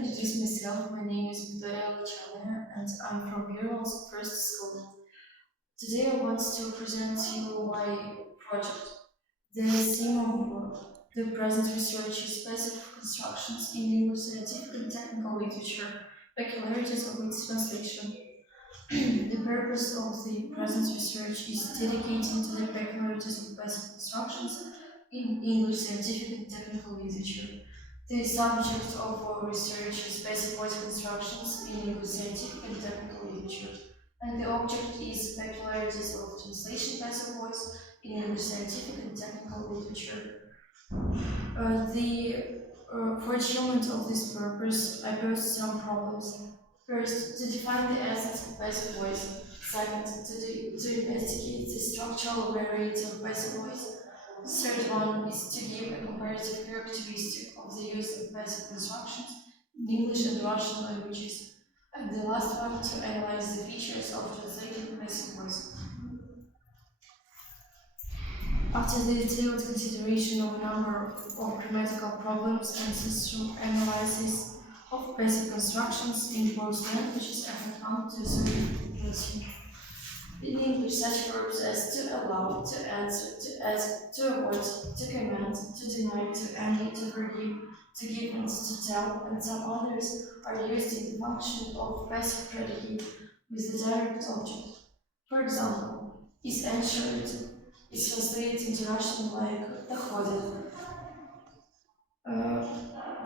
introduce myself. My name is Lычaная and I'm from Ural's first school. Today I want to present to you my project. The theme of the present research is passive constructions in English scientific and technical literature, peculiarities of its translation. The purpose of the present research is dedicated to the peculiarities of passive constructions in English scientific and technical literature. The subject of our research is passive voice constructions in English scientific and technical literature, and the object is peculiarities of translation passive voice in English scientific and technical literature. For achievement of this purpose, I posed some problems. First, to define the essence of passive voice. Second, to investigate the structural variety of passive voice. The third one is to give a comparative characteristic of the use of passive constructions in English and Russian languages. And the last one, to analyze the features of translating passive voice. After the detailed consideration of a number of grammatical problems and system analysis of basic constructions in both languages, I have come to a certain conclusion. In English, such verbs as to allow, to answer, to ask, to avoid, to command, to deny, to any, to forgive, to give, and to tell, and some others are used in the function of passive predicate with the direct object. For example, is answered is translated into Russian like доходит.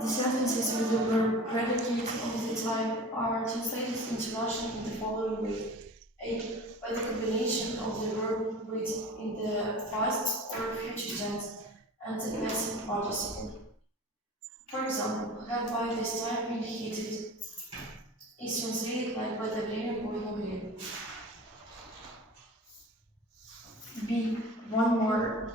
The sentences with the verb predicate of the type are translated into Russian in the following way. A. By the combination of the verb with in the past or future tense and the passive participle. For example, have by this time been heated is translated like в это время было нагрето. B. One more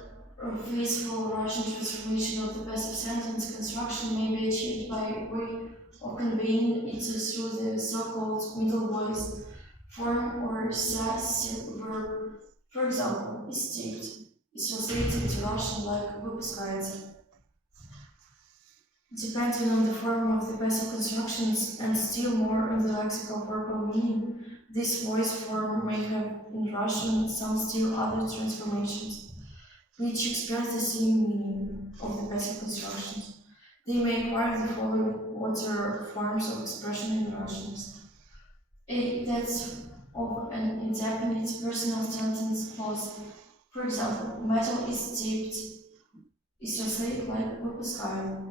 faithful Russian transformation of the passive sentence construction may be achieved by way of conveying it through the so-called middle voice form or sassive verb. For example, estate is translated into Russian like выпускается. Depending on the form of the passive constructions and still more on the lexical verbal meaning, this voice form may have in Russian some still other transformations, which express the same meaning of the passive constructions. They may acquire the following order forms of expression in Russian. A. That's of an indefinite personal sentence clause. For example, metal is tipped is translated like выпускаю.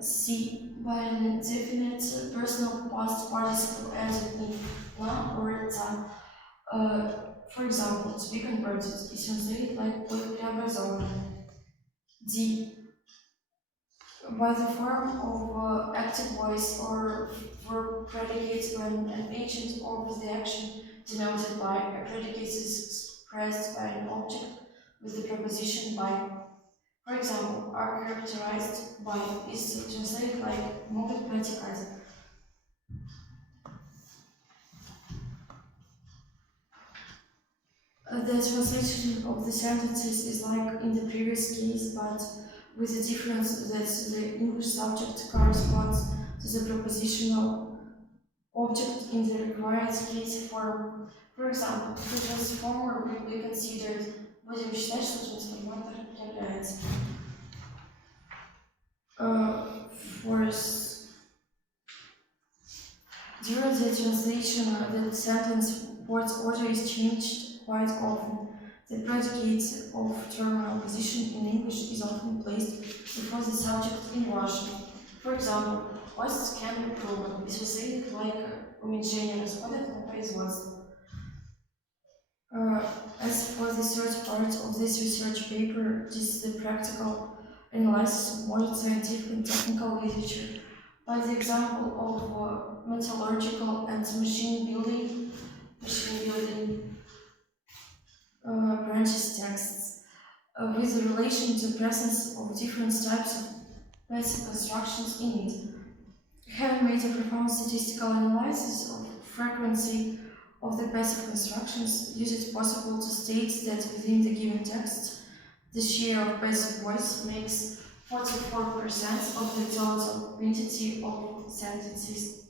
C. By an indefinite personal past participle ended in na or ta. For example, to be converted is translated like быть преобразован. D. By the form of active voice or verb predicate when an agent of the action denoted by a predicate is expressed by an object with the preposition by. For example, are characterized by is translated like могут протекать. The translation of the sentences is like in the previous case, but with the difference that the English subject corresponds to the prepositional object in the required case form. For example, the transformer will be considered, будем считать, что трансформатор является. During the translation, the sentence word order is changed quite often. The predicate of terminal position in English is often placed before the subject in Russian. For example, was can be proven is translated like уменьшение расходов на производство. As for the third part of this research paper, it is the practical analysis of modern scientific and technical literature by the example of metallurgical and machine building branches texts with a relation to presence of different types of passive constructions in it. Having made a profound statistical analysis of frequency of the passive constructions, it is possible to state that within the given text, the share of passive voice makes 44% of the total quantity of sentences.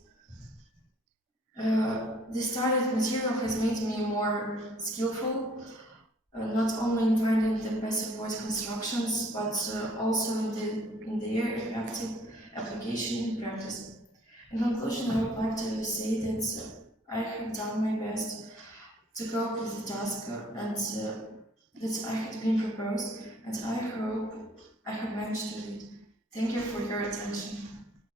The studied material has made me more skillful, not only in finding the passive voice constructions, but also in their effective application in practice. In conclusion, I would like to say that I have done my best to cope with the task that I had been proposed, and I hope I have managed to do it. Thank you for your attention.